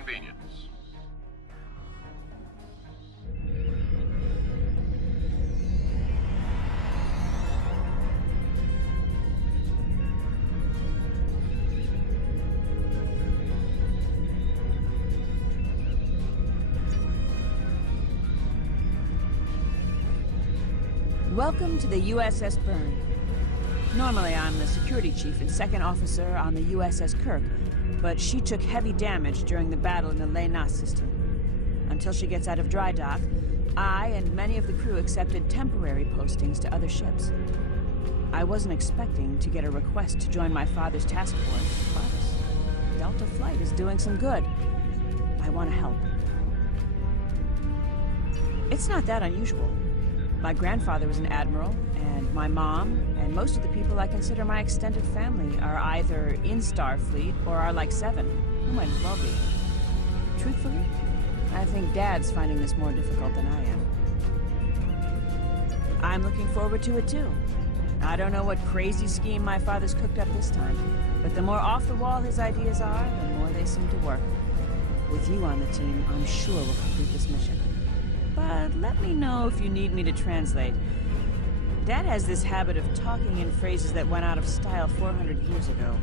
convenience. Welcome to the USS Byrne. Normally, I'm the security chief and second officer on the USS Kirk, but she took heavy damage during the battle in the Lena system. Until she gets out of dry dock, I and many of the crew accepted temporary postings to other ships. I wasn't expecting to get a request to join my father's task force, but Delta Flight is doing some good. I want to help. It's not that unusual. My grandfather was an admiral, and my mom, and most of the people I consider my extended family are either in Starfleet or are like Seven, who might as well be. Truthfully, I think Dad's finding this more difficult than I am. I'm looking forward to it too. I don't know what crazy scheme my father's cooked up this time, but the more off the wall his ideas are, the more they seem to work. With you on the team, I'm sure we'll complete this mission. But let me know if you need me to translate. Dad has this habit of talking in phrases that went out of style 400 years ago.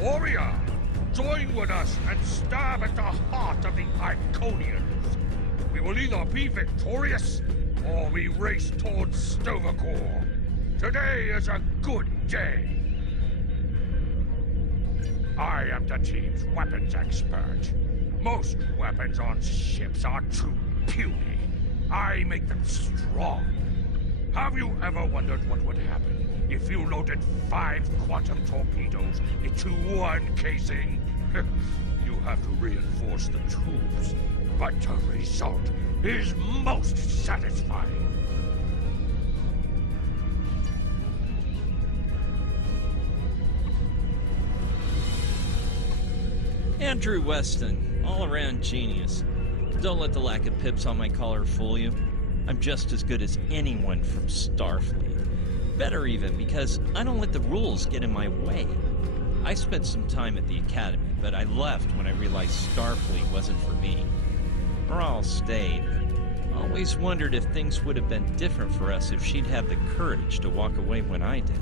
Warrior, join with us and stab at the heart of the Iconians. We will either be victorious, or we race towards Stovacor. Today is a good day. I am the team's weapons expert. Most weapons on ships are too puny. I make them strong. Have you ever wondered what would happen if you loaded 5 quantum torpedoes into one casing? You have to reinforce the tubes, but the result is most satisfying. Andrew Weston, all-around genius. Don't let the lack of pips on my collar fool you. I'm just as good as anyone from Starfleet. Better even, because I don't let the rules get in my way. I spent some time at the Academy, but I left when I realized Starfleet wasn't for me. Morale stayed. Always wondered if things would have been different for us if she'd had the courage to walk away when I did.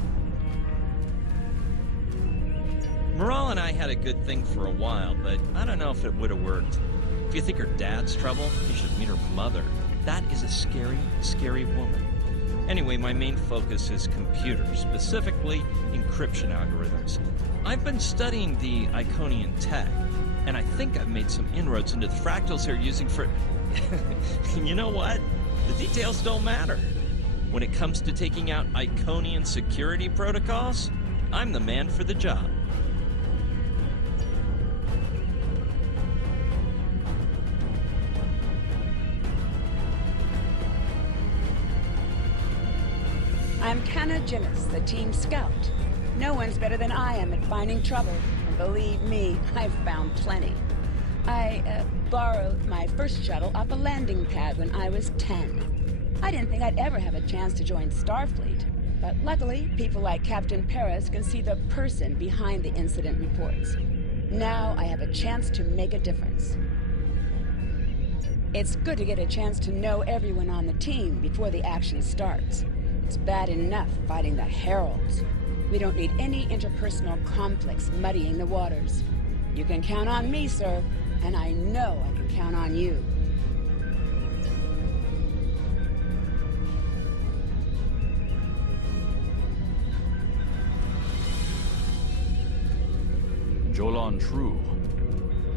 Morale and I had a good thing for a while, but I don't know if it would have worked. If you think her dad's trouble, you should meet her mother. That is a scary, scary woman. Anyway, my main focus is computers, specifically encryption algorithms. I've been studying the Iconian tech, and I think I've made some inroads into the fractals they're using for... You know what? The details don't matter. When it comes to taking out Iconian security protocols, I'm the man for the job. I'm Canna Jinnis, the team scout. No one's better than I am at finding trouble, and believe me, I've found plenty. I borrowed my first shuttle off a landing pad when I was 10. I didn't think I'd ever have a chance to join Starfleet, but luckily, people like Captain Paris can see the person behind the incident reports. Now I have a chance to make a difference. It's good to get a chance to know everyone on the team before the action starts. It's bad enough fighting the Heralds. We don't need any interpersonal conflicts muddying the waters. You can count on me, sir, and I know I can count on you. Jolan True,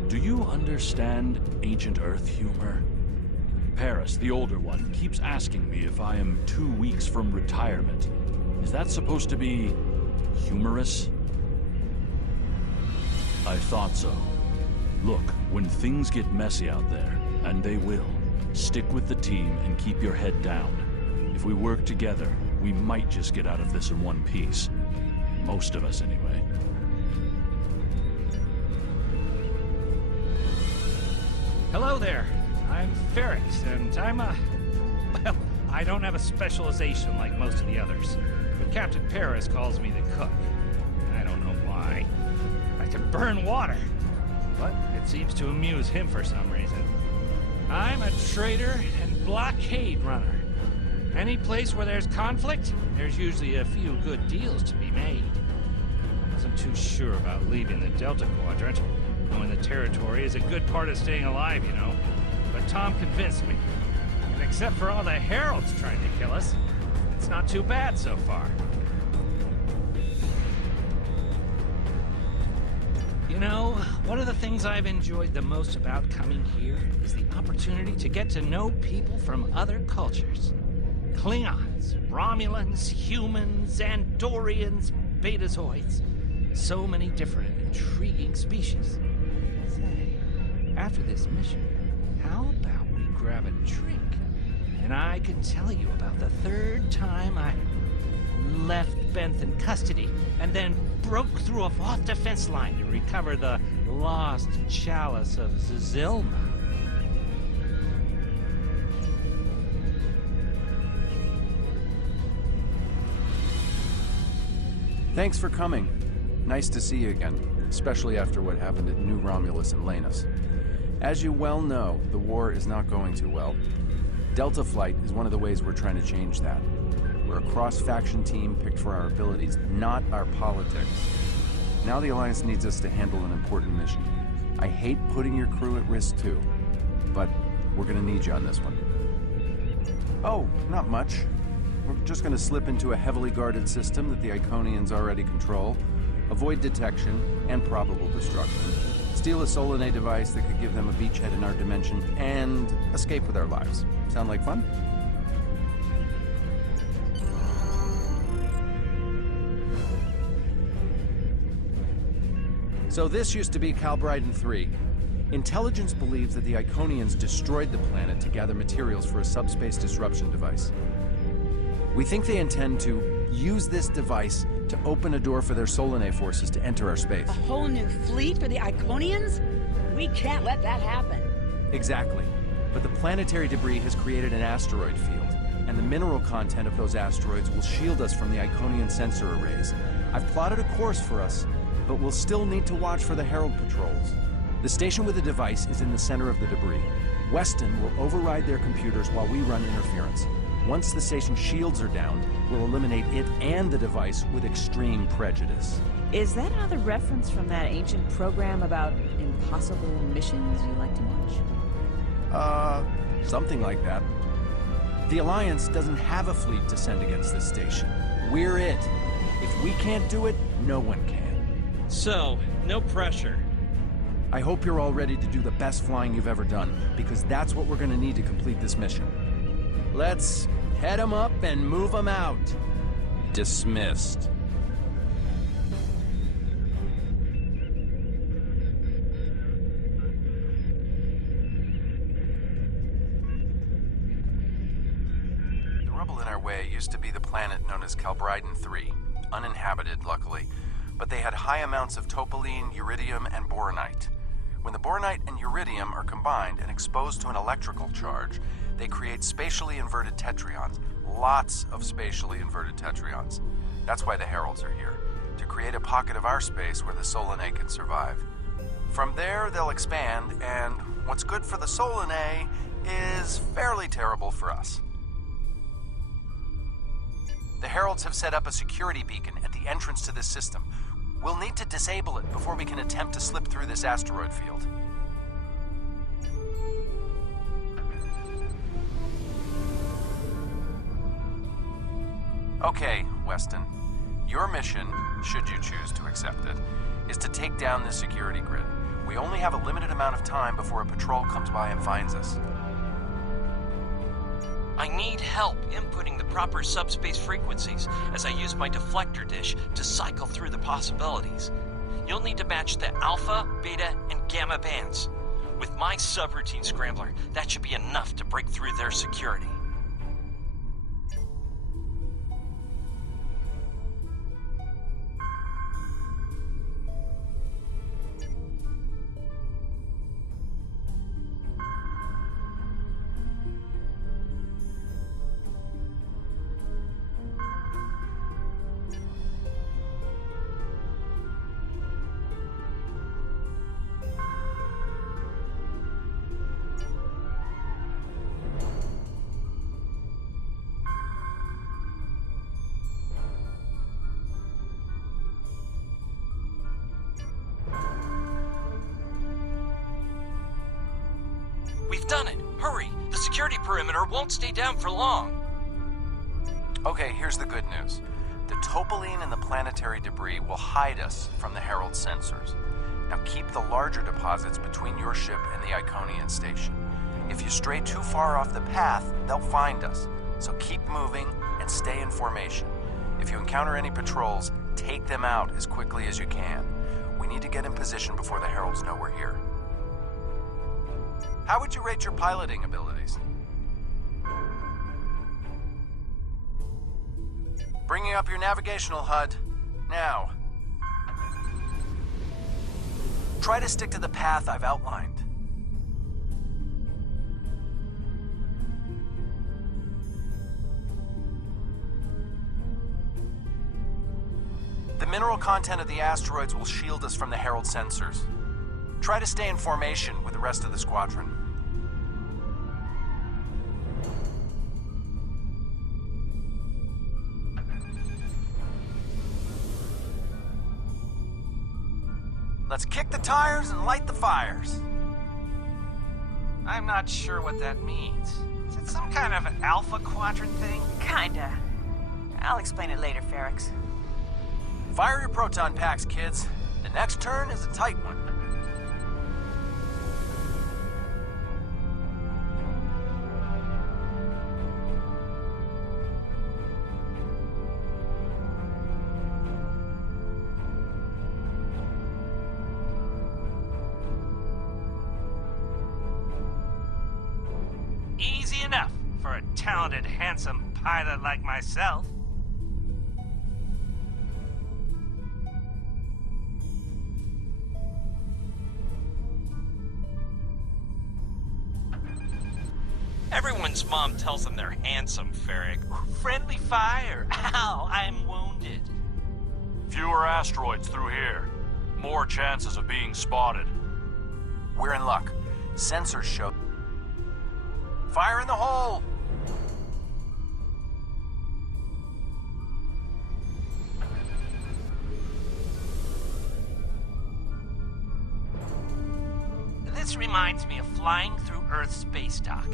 do you understand ancient Earth humor? Paris, the older one, keeps asking me if I am 2 weeks from retirement. Is that supposed to be humorous? I thought so. Look, when things get messy out there, and they will, stick with the team and keep your head down. If we work together, we might just get out of this in one piece. Most of us, anyway. Hello there. I'm Ferrex, and I'm I don't have a specialization like most of the others, but Captain Paris calls me the cook. I don't know why. I can burn water, but it seems to amuse him for some reason. I'm a trader and blockade runner. Any place where there's conflict, there's usually a few good deals to be made. I wasn't too sure about leaving the Delta Quadrant, knowing the territory is a good part of staying alive, you know. But Tom convinced me. And except for all the heralds trying to kill us, it's not too bad so far. You know, one of the things I've enjoyed the most about coming here is the opportunity to get to know people from other cultures. Klingons, Romulans, humans, Andorians, Betazoids. So many different and intriguing species. Say, after this mission, how about we grab a drink? And I can tell you about the third time I left Benth in custody and then broke through a Voth defense line to recover the lost chalice of Zilma. Thanks for coming. Nice to see you again, especially after what happened at New Romulus and Lanus. As you well know, the war is not going too well. Delta Flight is one of the ways we're trying to change that. We're a cross-faction team picked for our abilities, not our politics. Now the Alliance needs us to handle an important mission. I hate putting your crew at risk too, but we're gonna need you on this one. Oh, not much. We're just gonna slip into a heavily guarded system that the Iconians already control, avoid detection and probable destruction, steal a Solanae device that could give them a beachhead in our dimension, and escape with our lives. Sound like fun? So this used to be Calbriden-3. Intelligence believes that the Iconians destroyed the planet to gather materials for a subspace disruption device. We think they intend to use this device to open a door for their Solanae forces to enter our space. A whole new fleet for the Iconians? We can't let that happen. Exactly. But the planetary debris has created an asteroid field, and the mineral content of those asteroids will shield us from the Iconian sensor arrays. I've plotted a course for us, but we'll still need to watch for the Herald patrols. The station with the device is in the center of the debris. Weston will override their computers while we run interference. Once the station's shields are down, we'll eliminate it and the device with extreme prejudice. Is that another reference from that ancient program about impossible missions you like to watch? Something like that. The Alliance doesn't have a fleet to send against this station. We're it. If we can't do it, no one can. So, no pressure. I hope you're all ready to do the best flying you've ever done, because that's what we're gonna need to complete this mission. Let's head 'em up and move 'em out. Dismissed. The rubble in our way used to be the planet known as Calbriden-3, uninhabited, luckily, but they had high amounts of topoline, uridium, and boronite. When the boronite and uridium are combined and exposed to an electrical charge, they create spatially inverted tetraons. Lots of spatially inverted tetraons. That's why the Heralds are here, to create a pocket of our space where the Solanae can survive. From there, they'll expand, and what's good for the Solanae is fairly terrible for us. The Heralds have set up a security beacon at the entrance to this system. We'll need to disable it before we can attempt to slip through this asteroid field. Okay, Weston. Your mission, should you choose to accept it, is to take down this security grid. We only have a limited amount of time before a patrol comes by and finds us. I need help inputting the proper subspace frequencies as I use my deflector dish to cycle through the possibilities. You'll need to match the alpha, beta, and gamma bands. With my subroutine scrambler, that should be enough to break through their security. done it! Hurry! The security perimeter won't stay down for long! Okay, here's the good news. The topoline and the planetary debris will hide us from the Herald sensors. Now keep the larger deposits between your ship and the Iconian station. If you stray too far off the path, they'll find us. So keep moving and stay in formation. If you encounter any patrols, take them out as quickly as you can. We need to get in position before the Heralds know we're here. How would you rate your piloting abilities? Bringing up your navigational HUD. Now. Try to stick to the path I've outlined. The mineral content of the asteroids will shield us from the Herald sensors. Try to stay in formation with the rest of the squadron. Let's kick the tires and light the fires. I'm not sure what that means. Is it some kind of alpha quadrant thing? Kinda. I'll explain it later, Ferrix. Fire your proton packs, kids. The next turn is a tight one. Easy enough for a talented, handsome pilot like myself. Everyone's mom tells them they're handsome, Ferric. Friendly fire. Ow, I'm wounded. Fewer asteroids through here. More chances of being spotted. We're in luck. Sensors show... Fire in the hole! This reminds me of flying through Earth's space dock.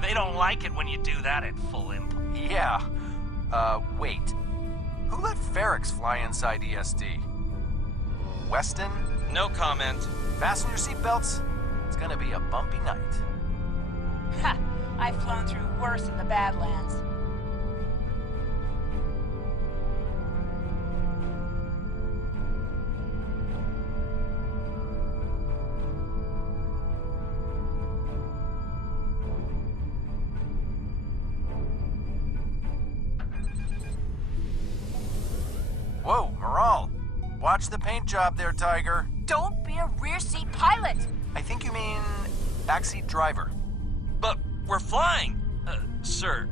They don't like it when you do that at full impulse. Yeah. Wait. Who let Ferrix fly inside ESD? Weston? No comment. Fasten your seatbelts. It's gonna be a bumpy night. Ha! I've flown through worse in the Badlands. Whoa, Moral. Watch the paint job there, Tiger. Don't be a rear seat pilot! I think you mean backseat driver. But we're flying, sir.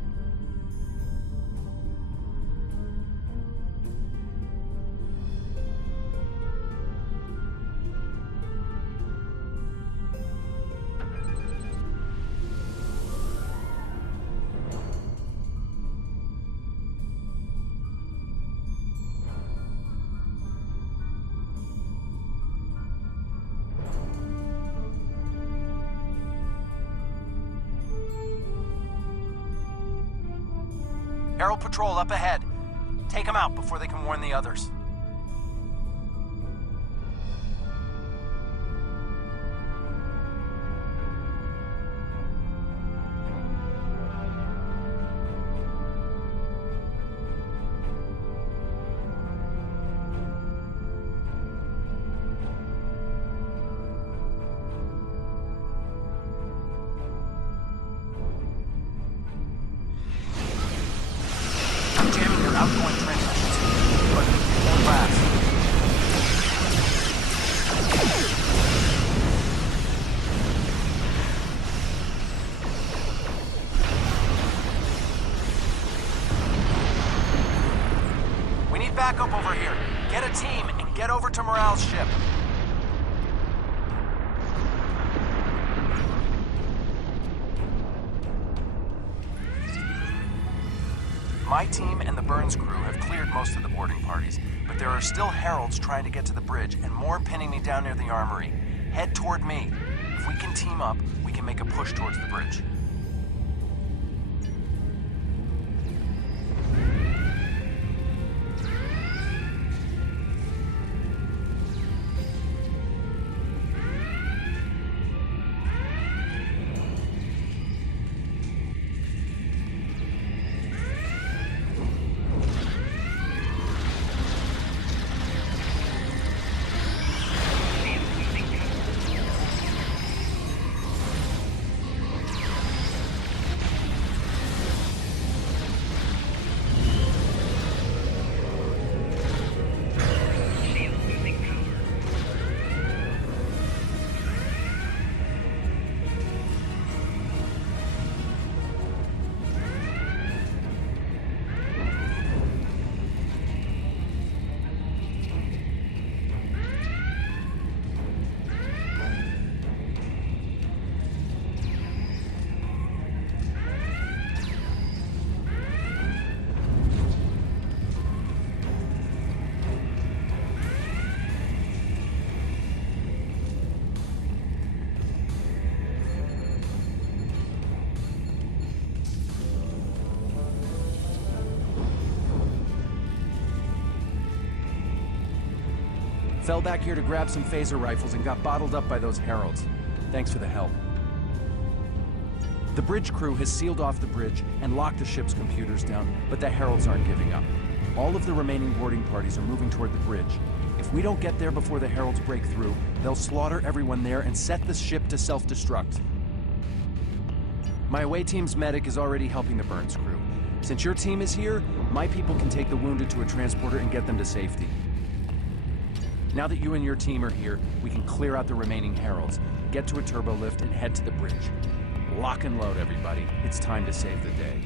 Herald Patrol up ahead. Take them out before they can warn the others. Outgoing transmissions. But it won't last. We need backup over here. Get a team and get over to Morale's ship. My team and the Burns crew have cleared most of the boarding parties, but there are still heralds trying to get to the bridge and more pinning me down near the armory. Head toward me. If we can team up, we can make a push towards the bridge. Fell back here to grab some phaser rifles and got bottled up by those heralds. Thanks for the help. The bridge crew has sealed off the bridge and locked the ship's computers down, but the heralds aren't giving up. All of the remaining boarding parties are moving toward the bridge. If we don't get there before the heralds break through, they'll slaughter everyone there and set the ship to self-destruct. My away team's medic is already helping the Burns crew. Since your team is here, my people can take the wounded to a transporter and get them to safety. Now that you and your team are here, we can clear out the remaining heralds, get to a turbo lift, and head to the bridge. Lock and load, everybody. It's time to save the day.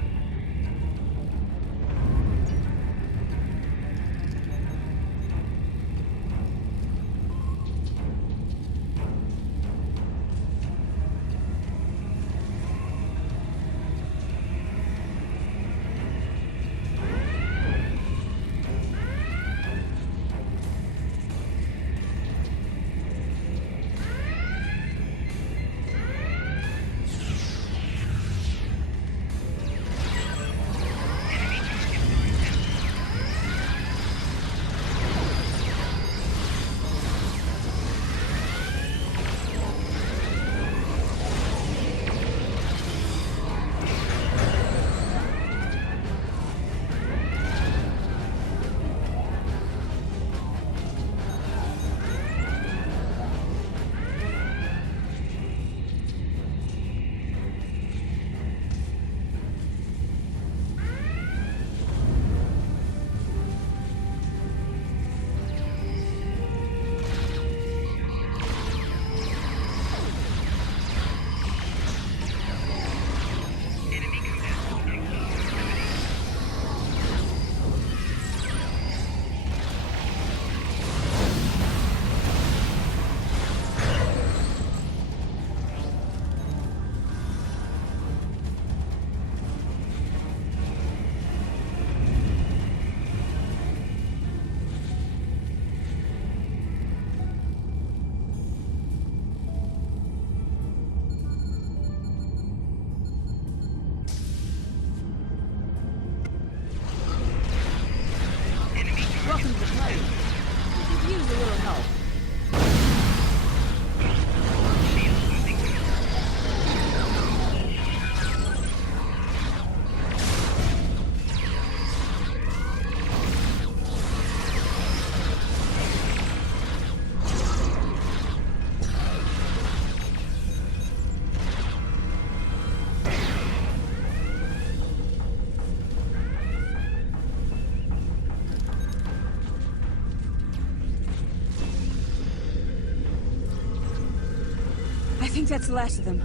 I think that's the last of them.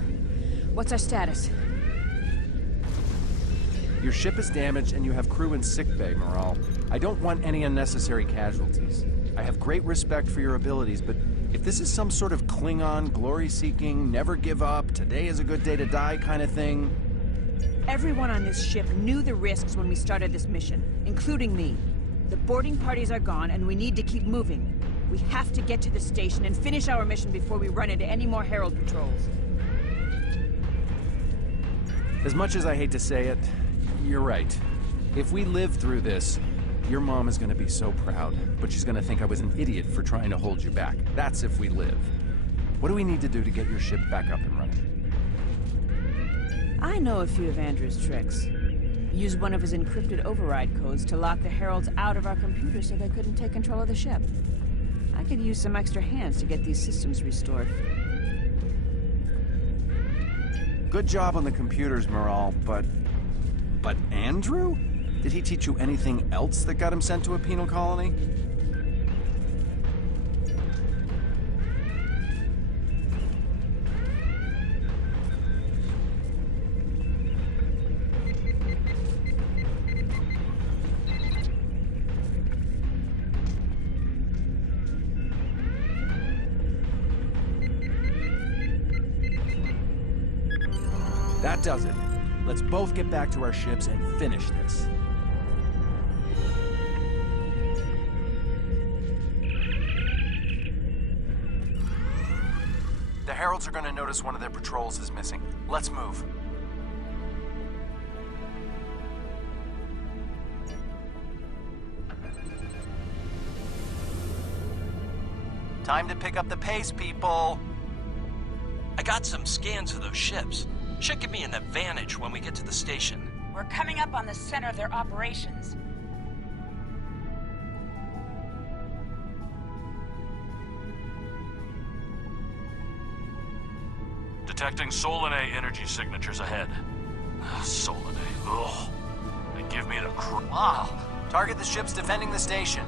What's our status? Your ship is damaged and you have crew in sickbay, Morale. I don't want any unnecessary casualties. I have great respect for your abilities, but if this is some sort of Klingon, glory-seeking, never give up, today is a good day to die kind of thing... Everyone on this ship knew the risks when we started this mission, including me. The boarding parties are gone and we need to keep moving. We have to get to the station and finish our mission before we run into any more Herald patrols. As much as I hate to say it, you're right. If we live through this, your mom is gonna be so proud, but she's gonna think I was an idiot for trying to hold you back. That's if we live. What do we need to do to get your ship back up and running? I know a few of Andrew's tricks. Use one of his encrypted override codes to lock the Heralds out of our computer so they couldn't take control of the ship. I could use some extra hands to get these systems restored. Good job on the computers, Morale, but Andrew? Did he teach you anything else that got him sent to a penal colony? That does it. Let's both get back to our ships and finish this. The Heralds are going to notice one of their patrols is missing. Let's move. Time to pick up the pace, people! I got some scans of those ships. Should give me an advantage when we get to the station. We're coming up on the center of their operations. Detecting Solanae energy signatures ahead. Solanae, ugh. They give me the Target the ships defending the station.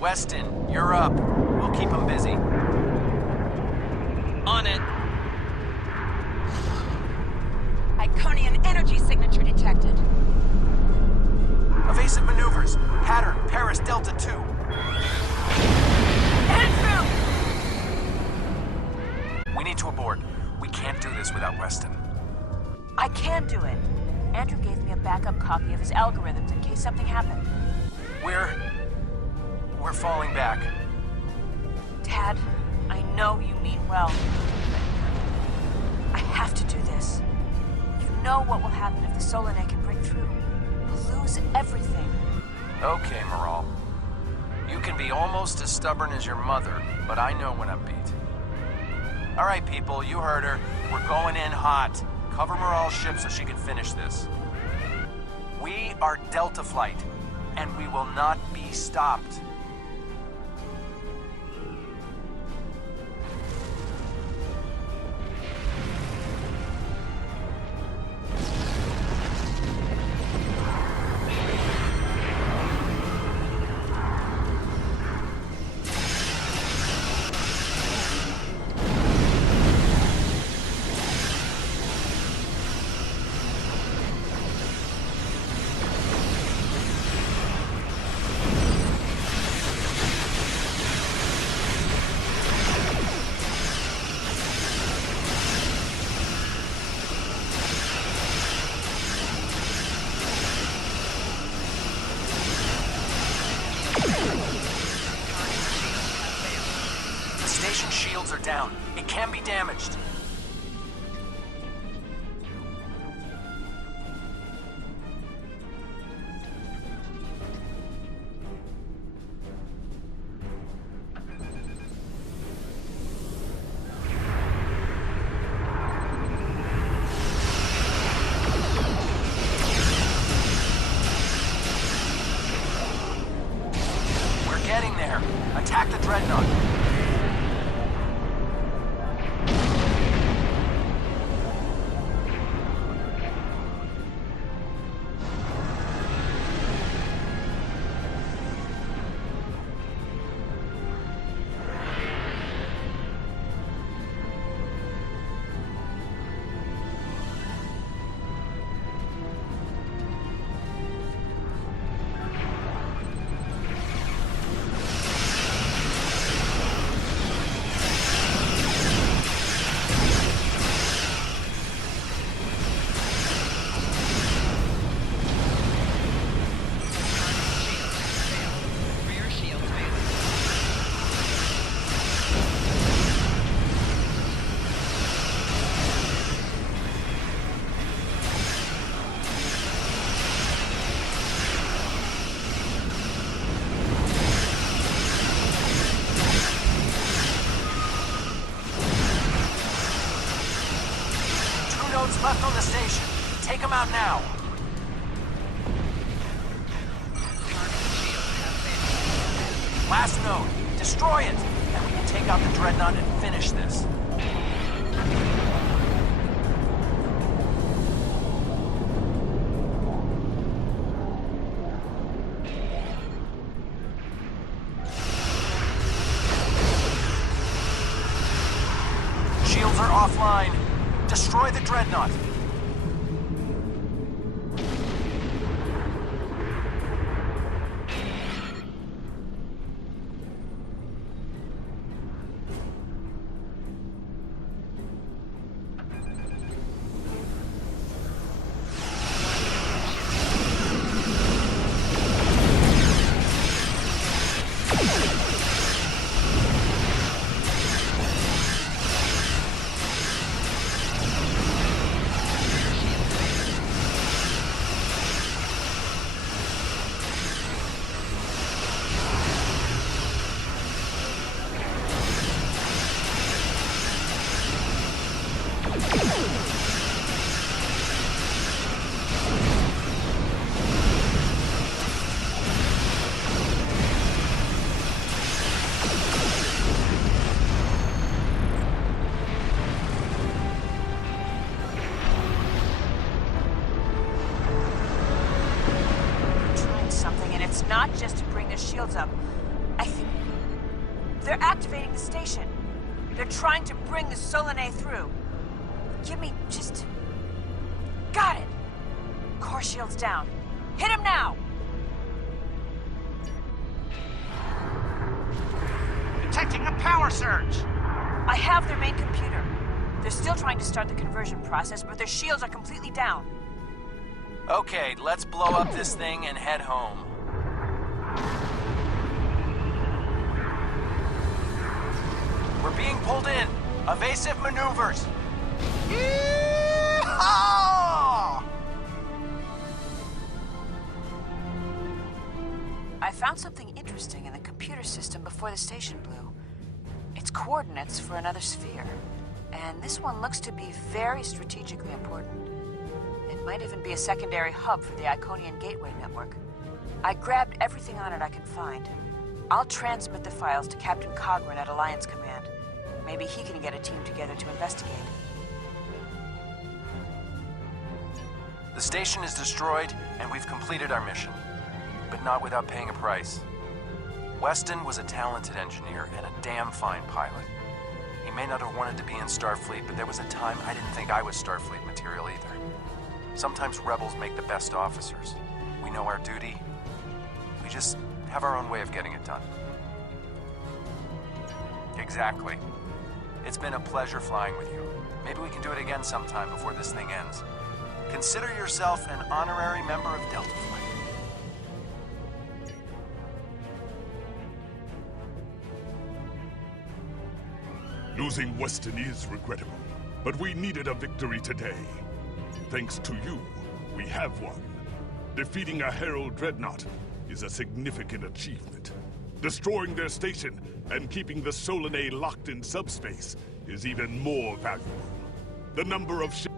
Weston, you're up. We'll keep them busy. On it. Iconian energy signature detected. Evasive maneuvers. Pattern, Paris, Delta 2. Andrew! We need to abort. We can't do this without Weston. I can do it. Andrew gave me a backup copy of his algorithms in case something happened. We're falling back. Dad, I know you mean well, but I have to do this. You know what will happen if the Solanae can break through. We'll lose everything. Okay, Morale. You can be almost as stubborn as your mother, but I know when I'm beat. All right, people, you heard her. We're going in hot. Cover Morale's ship so she can finish this. We are Delta Flight, and we will not be stopped. Station shields are down. It can be damaged. We're getting there. Attack the dreadnought. nodes left on the station. Take them out now. Last node. Destroy it, and we can take out the dreadnought and finish this. Shields are offline. Destroy the dreadnought. Not just to bring their shields up. I think they're activating the station. They're trying to bring the Solanae through. Give me just... Got it! Core shields down. Hit him now! Detecting a power surge! I have their main computer. They're still trying to start the conversion process, but their shields are completely down. Okay, let's blow up this thing and head home. We're being pulled in. Evasive maneuvers. Yeehaw! I found something interesting in the computer system before the station blew. It's coordinates for another sphere. And this one looks to be very strategically important. It might even be a secondary hub for the Iconian Gateway network. I grabbed everything on it I can find. I'll transmit the files to Captain Cogran at Alliance Command. Maybe he can get a team together to investigate. The station is destroyed, and we've completed our mission. But not without paying a price. Weston was a talented engineer and a damn fine pilot. He may not have wanted to be in Starfleet, but there was a time I didn't think I was Starfleet material either. Sometimes rebels make the best officers. We know our duty. We just have our own way of getting it done. Exactly. It's been a pleasure flying with you. Maybe we can do it again sometime before this thing ends. Consider yourself an honorary member of Delta Flight. Losing Weston is regrettable, but we needed a victory today. Thanks to you, we have won. Defeating a Herald dreadnought is a significant achievement. Destroying their station and keeping the Solanae locked in subspace is even more valuable. The number of ships